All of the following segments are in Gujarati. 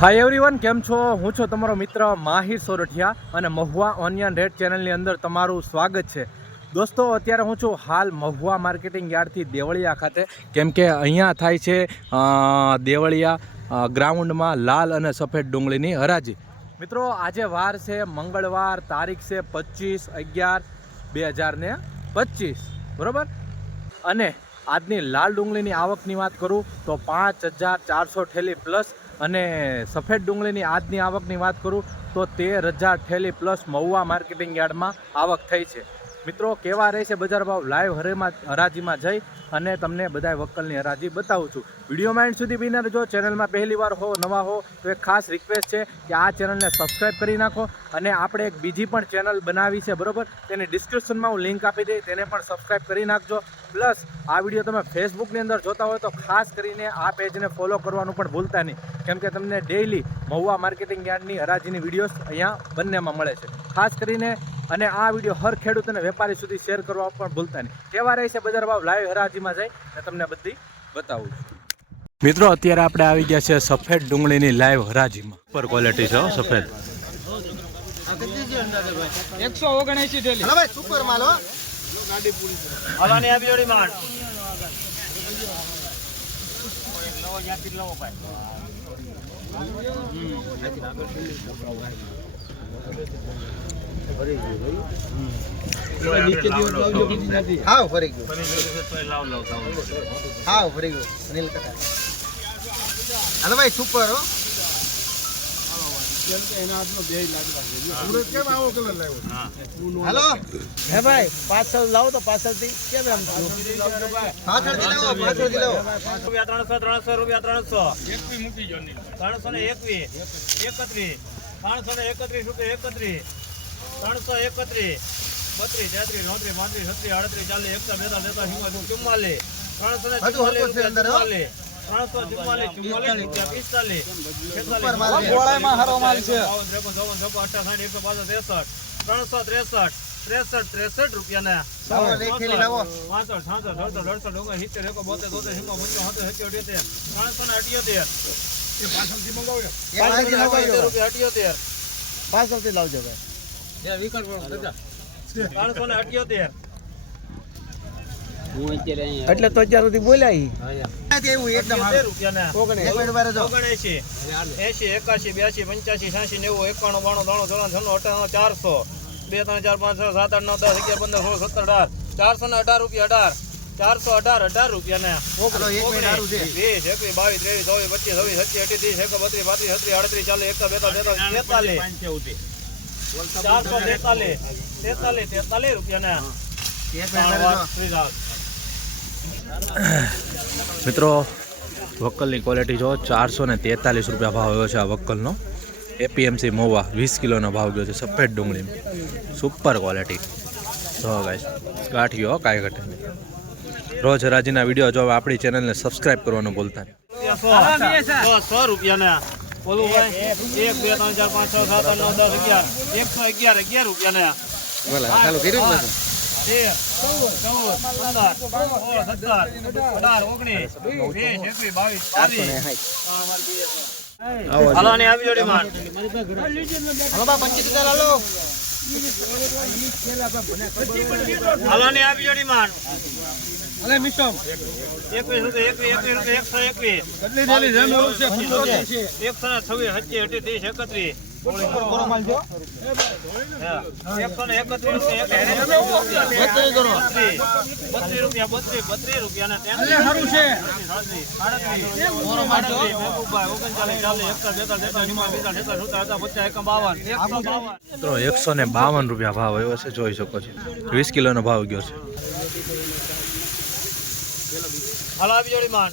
હાય એવરીવન, કેમ છો? હું છું તમારો મિત્ર માહિર સોરઠિયા અને મહુવા ઓનિયન રેટ ચેનલની અંદર તમારું સ્વાગત છે. દોસ્તો, અત્યારે હું છું હાલ મહુવા માર્કેટિંગ યાર્ડથી દેવળિયા ખાતે, કેમ કે અહીંયા થાય છે દેવળિયા ગ્રાઉન્ડમાં લાલ અને સફેદ ડુંગળીની હરાજી. મિત્રો, આજે વાર છે મંગળવાર, તારીખ છે 25/11/2025, બરાબર. અને આજની લાલ ડુંગળીની આવકની વાત કરું તો 5,400 ઠેલી પ્લસ, અને સફેદ ડુંગળીની આજની આવકની વાત કરું તો 13,000 ઠેલી પ્લસ મહુવા માર્કેટિંગ યાર્ડમાં આવક થઈ છે. મિત્રો, કેવા રહે છે બજાર ભાવ લાઈવ હરાજીમાં જઈ અને તમને બધા વક્કલની હરાજી બતાવું છું. વિડીયોમાં એન્ડ સુધી બિના રહેજો. ચેનલમાં પહેલી વાર હો, નવા હો તો એક ખાસ રિક્વેસ્ટ છે કે આ ચેનલને સબસ્ક્રાઈબ કરી નાખો. અને આપણે એક બીજી પણ ચેનલ બનાવી છે, બરાબર, તેની ડિસ્ક્રિપ્શનમાં હું લિંક આપી દઈ, તેને પણ સબસ્ક્રાઈબ કરી નાખજો. પ્લસ આ વિડીયો તમે ફેસબુકની અંદર જોતા હોય તો ખાસ કરીને આ પેજને ફોલો કરવાનું પણ ભૂલતા નહીં, કેમ કે તમને ડેઇલી મહુવા માર્કેટિંગ યાર્ડની હરાજીની વિડીયોઝ અહીંયા બંનેમાં મળે છે. ખાસ કરીને અને આ વિડીયો હર ખેડૂત અને વેપારી સુધી શેર કરવા પણ ભૂલતા નહીં. કેવા રહે છે બજાર ભાવ લાઈવ હરાજીમાં જઈ અને તમને બધી બતાવું છું. મિત્રો, અત્યારે આપણે આવી ગયા છે સફેદ ડુંગળીની લાઈવ હરાજીમાં. સુપર ક્વોલિટી છે સફેદ. 179 ઠેલી. હાલો ભાઈ, સુપર માલ હો. ગાડી પૂરી છે. હાલો ને આપી જોડી માલ. નવો જાતિ લવો ભાઈ. ફરી ગયું ભાઈ. નીચે દિવસ લાવજો બીજી નથી. હા, ફરી ગયું. લાવ. હા, ફરી ગયું. અનિલ કાકા. હાલો ભાઈ, સુપર હો. હેલો હે ભાઈ, પાછળ લાવો તો પાછળથી કેમ એમ પાછળથી લાવો 300 રૂપિયા 300 મૂકી જો 321 31 531 રૂપિયા 31 331 32 33 34 35 36 38 40 41 363 રૂપિયા. પાછળથી લાવજો ભાઈ. 378 એટલે તો અત્યાર સુધી બોલ્યા એકદમ 79 80 81 82 85 86 90 91 92 93 94 400 2 3 4 5 6 7 8 9 10 11 15 16 17 18 418 રૂપિયા 418 રૂપિયા ને 20 21 22 23 24 25 26 27 28 29 30 31 32 33 40 41 42 43 રૂપિયા ને. મિત્રો, વક્કલની ક્વોલિટી જો 443 રૂપિયા ભાવ આવ્યો છે આ વક્કલનો. એપીએમસી મહુવા 20 કિલોનો ભાવ ગયો છે સફેદ ડુંગળી. સુપર ક્વોલિટી જો ગાઈસ, ગાંઠિયો કાંઈ ઘટે નહીં. રોજ હરાજીના વિડીયો જોવા આપણી ચેનલને સબસ્ક્રાઈબ કરવાનું ભૂલતા નહીં. 100 રૂપિયા ને બોલું ભાઈ. 1 2 3 4 5 6 7 8 9 10 11 111 રૂપિયા ને. બોલા ચાલુ કર્યું ને. 152 રૂપિયા ભાવ આવ્યો છે, જોઈ શકો છો. 20 કિલોનો ભાવ ગયો છે. હાલો આપી જોડી માન.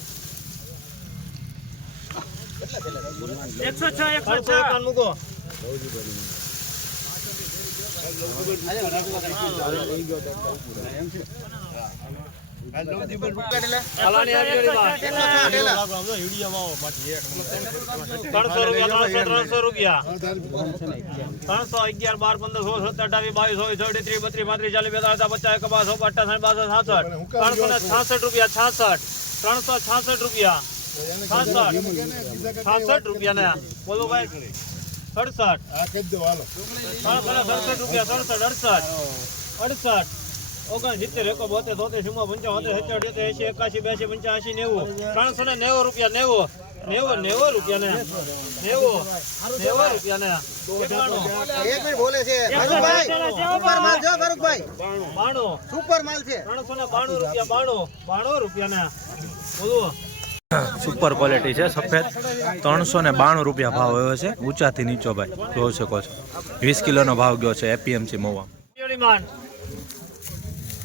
106 મૂકો. રૂપિયા 311 12 15 16 17 18 22 23 32 33 40 42 50 55 55 58 62 63 રૂપિયા 66 366 રૂપિયા 66 રૂપિયા ને બોલો ભાઈ 67 67 રૂપિયા 67 68 69 71 72 73 74 75 80 81 82 85 90 390 રૂપિયા ને 90 રૂપિયા ને એક મિનિટ બોલે છે ફારૂકભાઈ સુપર માલ છે ફારૂકભાઈ 92 સુપર માલ છે 392 રૂપિયા 92 રૂપિયા ને બોલો સુપર ક્વોલિટી છે સફેદ 392 રૂપિયા ભાવ આવ્યો છે ઊંચાથી નીચો ભાઈ જોઈ શકો છો 20 કિલોનો ભાવ ગયો છે એપીએમસી મહુવા.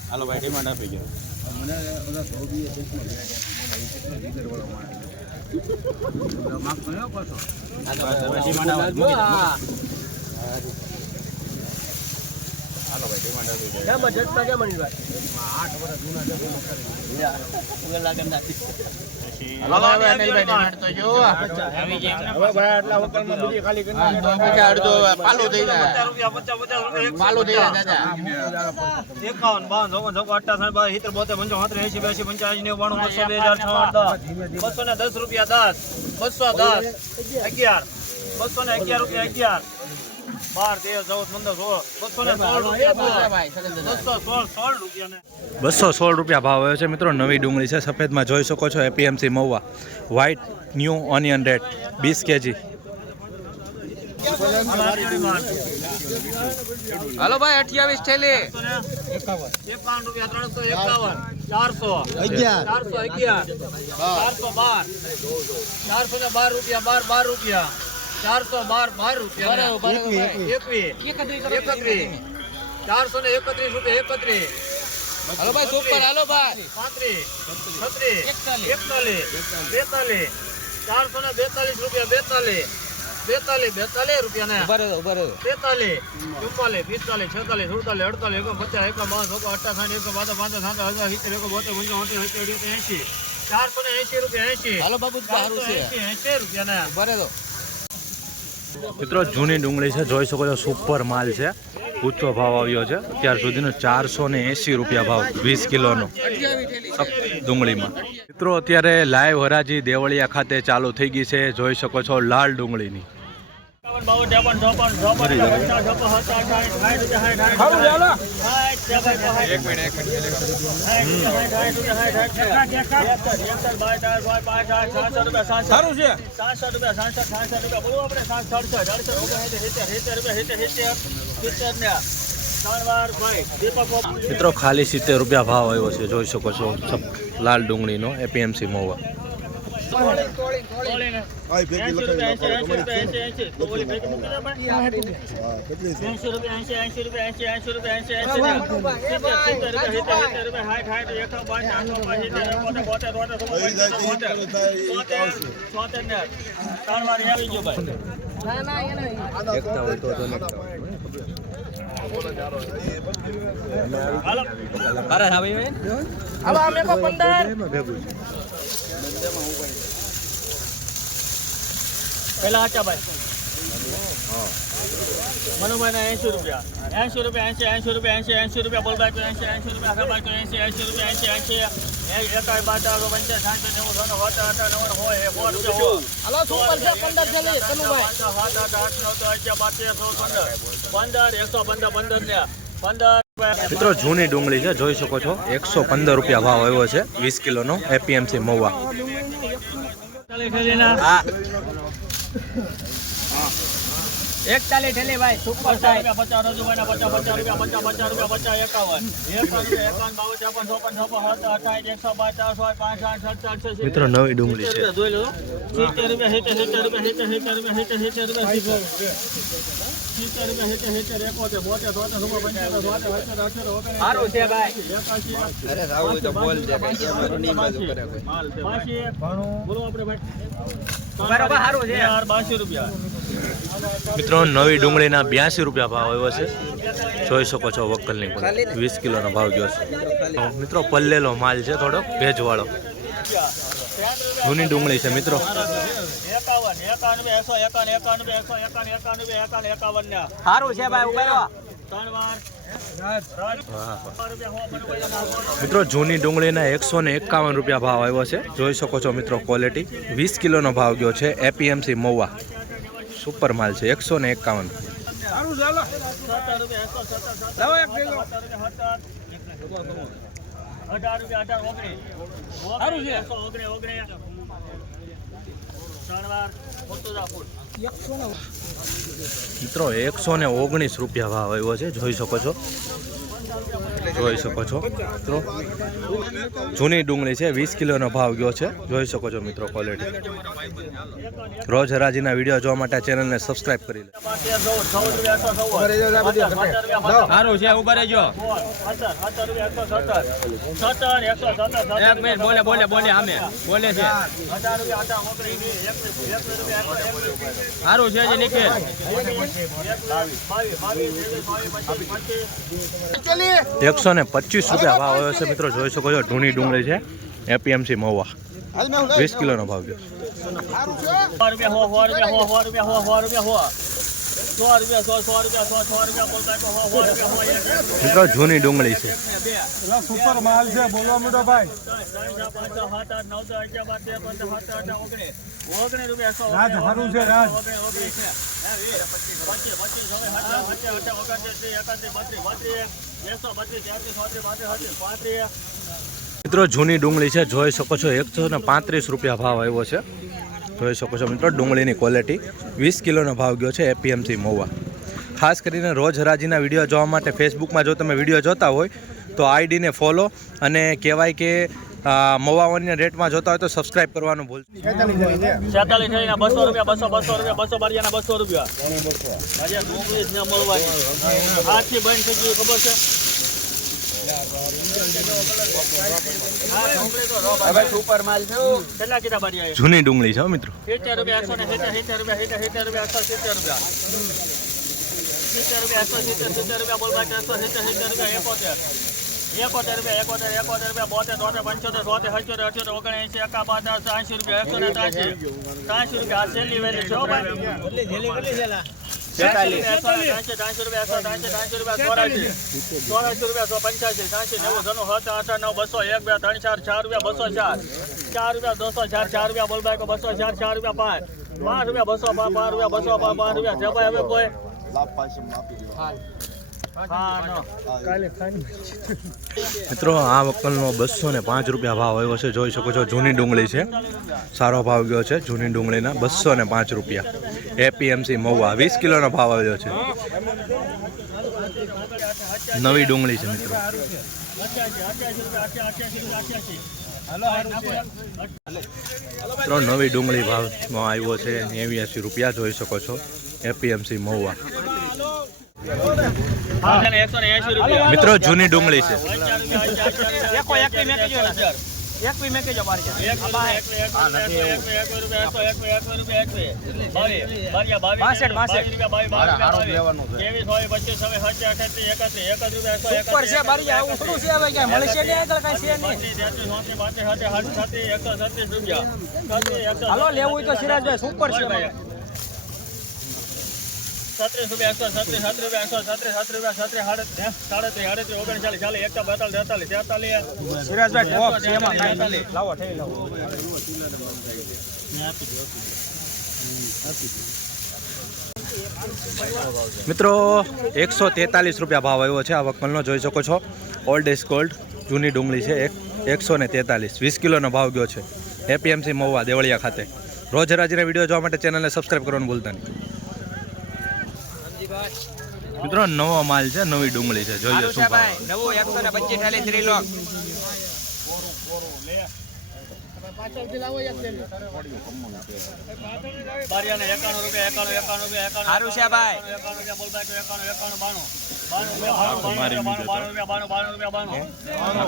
હાલો ભાઈ ડિમાન્ડ આપી ગયો. ₹216 રૂપિયા ભાવ આવ્યો છે મિત્રો. નવી ડુંગળી છે સફેદમાં જોઈ શકો છો APMC Mahuva. White new onion red 20 kg. હાલો ભાઈ 28 થેલી 51 રૂપિયા 351 411 412 રૂપિયા 412 રૂપિયા 21 431 રૂપિયા 31. હાલો ભાઈ સુપર હાલો ભાઈ 35 36 41 42 રૂપિયા 42 રૂપિયા ને ઉભા રહો 43 44 45 46 47 48 49 480 રૂપિયા 80 હાલો બાબુ સારું છે 80 રૂપિયા ને ઉભા રહો. મિત્રો જૂની ડુંગળી છે જોઈ શકો છો સુપર માલ છે ઊંચો ભાવ આવ્યો છે અત્યાર સુધીનો 480 રૂપિયા ભાવ 20 કિલોનો ડુંગળીમાં. મિત્રો અત્યારે લાઈવ હરાજી દેવળિયા ખાતે ચાલુ થઈ ગઈ છે જોઈ શકો છો લાલ ડુંગળીની. મિત્રો ખાલી 70 રૂપિયા ભાવ આવ્યો છે જોઈ શકો છો લાલ ડુંગળીનો એપીએમસી મહુવા. પેલા હાચા ભાઈ મનુભાઈ ના 80 રૂપિયા 80 રૂપિયા 80 રૂપિયા 80 રૂપિયા બોલભાઈ 80 રૂપિયા આખાભાઈ 80 રૂપિયા 80 એકાઈ બાટા 50 60 મિત્રો જૂની ડુંગળી છે જોઈ શકો છો 115 રૂપિયા ભાવ આવ્યો છે 20 કિલોનો એપીએમસી મહુવા. એક ચાલી થેલી ભાઈ સુપર સાઈઝ 50 રૂપિયા 50 રૂપિયા 50 51 મિત્રો નવી ડુંગળી છે જોઈ લો 70 રૂપિયા સારું છે ભાઈ અરે રાહુલ તો બોલ દે કઈ ની બાજુ કરે કોઈ બોલો આપણે ભાઈ બરાબર સારું છે 82 રૂપિયા મિત્રો નવી ડુંગળીના 82 રૂપિયા ભાવ આવ્યો છે જોઈ શકો છો વક્કલની પણ 20 કિલોનો ભાવ ગયો છે. મિત્રો પલ્લેલો માલ છે થોડો ભેજવાળો જૂની ડુંગળી છે મિત્રો. 51 સારું છે ભાઈ ઉભા રહો 3 વાર મિત્રો જૂની ડુંગળીના 151 રૂપિયા ભાવ આવ્યો છે. જોઈ શકો છો મિત્રો ક્વોલિટી. 20 કિલોનો ભાવ ગયો છે. એપીએમસી મહુવા સુપર માલ છે. 151. મિત્રો 119 રૂપિયા ભાવ આવ્યો છે. જોઈ શકો છો મિત્રો જૂની ડુંગળી છે. 20 કિલોનો ભાવ ગયો છે. જોઈ શકો છો મિત્રો ક્વોલિટી. રોજ હરાજીના વિડીયો જોવા માટે ચેનલને સબસ્ક્રાઇબ કરી લે. સારું છે ઉભા રહેજો. એક મિનિટ બોલે આમે બોલે છે. સારું છે જે નિખિલ. 125 રૂપિયા ભાવ આવ્યો છે મિત્રો. જોઈ શકો છો જૂની ડુંગળી છે. એપીએમસી મહુવા 20 કિલોનો ભાવ ગયો. મિત્રો જૂની ડુંગળી છે. સુપર માલ છે, બોલવા માંડો ભાઈ. રાજ હારું છે, રાજ. મિત્રો જૂની ડુંગળી છે. જોઈ શકો છો 135 રૂપિયા ભાવ આવ્યો છે. જોઈ શકો છો મિત્રો ડુંગળીની ક્વોલિટી. 20 કિલોનો ભાવ ગયો છે. એપીએમસી મહુવા. ખાસ કરીને રોજ હરાજીના વિડીયો જોવા માટે ફેસબુકમાં જો તમે વિડીયો જોતા હોય તો આઈડીને ફોલો અને કહેવાય કે મહુવાના રેટમાં જોતા હોય તો સબસ્ક્રાઇબ કરવાનું ભૂલ. 46 થઈને 200 રૂપિયા 200 બારિયાના 200 રૂપિયા. આજે ડુંગળી જ ન મળવાની. હાથથી બંધ થઈ ગયું ખબર છે. સુપર માલ છે. કેટલા કીધા બારિયા? જૂની ડુંગળી છે મિત્રો. 70 રૂપિયા 170 રૂપિયા 170 રૂપિયા 170 રૂપિયા 70 રૂપિયા બોલ બાકી 170 રૂપિયા 71 રૂપિયા 72 રૂપિયા 75 80 રૂપિયા 180 રૂપિયા 80 રૂપિયા છેલ્લી વેલી છે. 83 રૂપિયા 84 રૂપિયા 85 90 200 1 2 3 4 4 રૂપિયા 204 4 રૂપિયા 204 4 રૂપિયા બોલ બાકી 204 4 રૂપિયા 5 રૂપિયા 200 5 રૂપિયા 200 5 રૂપિયા જવાય હવે કોઈ. મિત્રો આ વકલનો 205 રૂપિયા ભાવ આવ્યો છે. જોઈ શકો છો જૂની ડુંગળી છે. સારો ભાવ ગયો છે જૂની ડુંગળીના 205 રૂપિયા. એપીએમસી મહુવા 20 કિલોનો ભાવ આવ્યો છે. નવી ડુંગળી છે મિત્રો. મિત્રો નવી ડુંગળી ભાવમાં આવ્યો છે 89 રૂપિયા. જોઈ શકો છો એપીએમસી મહુવા. મિત્રો જૂની ડુંગળી છે. લેવું તો સિરાજભાઈ સુપર છે. 37 રૂપિયા 137 રૂપિયા 137 રૂપિયા 37 39 સિરાજભાઈ ટોપ છે એમાં કાંઈ લાવો ઠેલી લાવો. મિત્રો 143 રૂપિયા ભાવ આવ્યો છે આ વકલનો. જોઈ શકો છો ઓલ્ડ ઇઝ ગોલ્ડ જૂની ડુંગળી છે. 143 20 કિલોનો ભાવ ગયો છે. એપીએમસી મહુવા દેવળિયા ખાતે. રોજ હરાજીના વિડીયો જોવા માટે ચેનલને સબસ્ક્રાઇબ કરવાનું ભૂલતા નહીં. મિત્રો નવો માલ છે. નવી ડુંગળી છે. જોઈએ શું ભાવ. નવું 125 ત્રિલોક. બારિયાને 91 રૂપિયા 91 રૂપિયા સારું છે ભાઈ. 91 રૂપિયા બોલ બાકી 91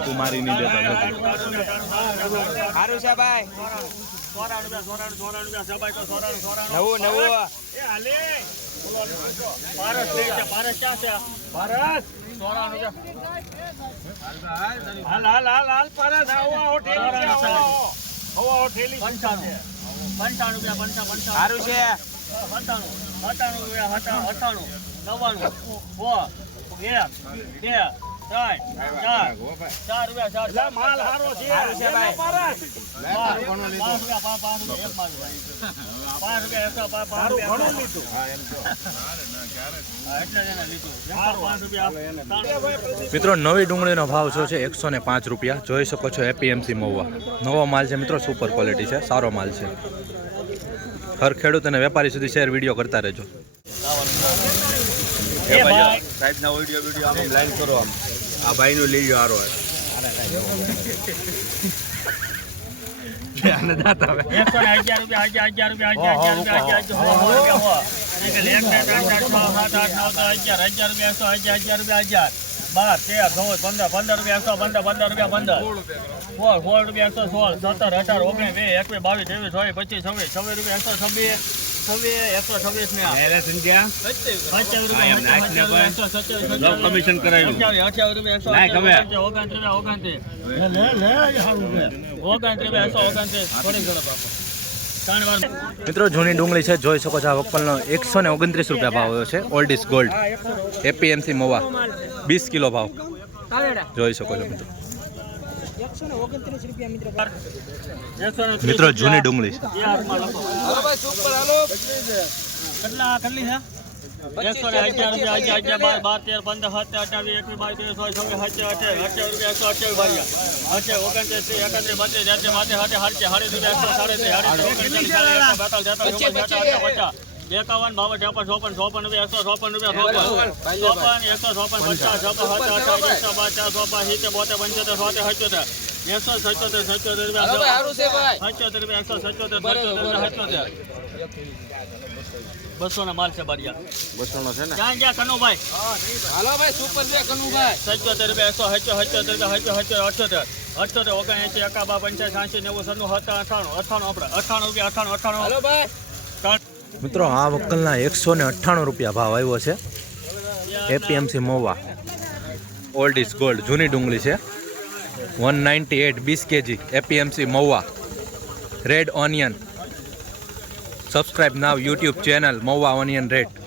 કુમારી ની દેતા નથી. સારું છે ભાઈ. 94 રૂપિયા નવું ભારત ક્યાં છે? ભારત 94 હાલ ભારત સારું છે. 95 રૂપિયા 98 99 100 માલ હારો છે મિત્રો નવી ડુંગળીનો ભાવ શું છે 105 રૂપિયા. જોઈ શકો છો એપીએમસી મહુવા. નવો માલ છે મિત્રો, સુપર ક્વોલિટી છે, સારો માલ છે. હર ખેડૂત અને વેપારી સુધી શેર વિડીયો કરતા રહેજો. સાહેબના વિડીયો આમ લાઈન કરો આમ આ ભાઈનો લઈ લો હારો કમિશન કરાયું મિત્રો જૂની ડુંગળી છે, જોઈ શકો છો. આ વકલનો 129 રૂપિયા ભાવ આવ્યો છે. Old is gold, APMC Mahuva, 20 kilo ભાવ જોઈ શકો છો મિત્રો. મિત્રો જૂની ડુંગળી છે. એકાવન 52 53 54 55 રૂપિયા 155 રૂપિયા 200 ના માલ છે બારિયા 200 નો છે ને ક્યાં ગયા કનુભાઈ હાલો ભાઈ સુપર છે કનુભાઈ 77 રૂપિયા 177 રૂપિયા 78 78 79 81 85 90 97 98 આપણે 98 રૂપિયા 98 હાલો ભાઈ. મિત્રો આ વકલના 198 રૂપિયા ભાવ આવ્યો છે. APMC Mahuva, old is gold, જૂની ડુંગળી છે. 198 20 kg APMC Mahuva. Red onion. Subscribe નાવ YouTube channel Mahuva onion red.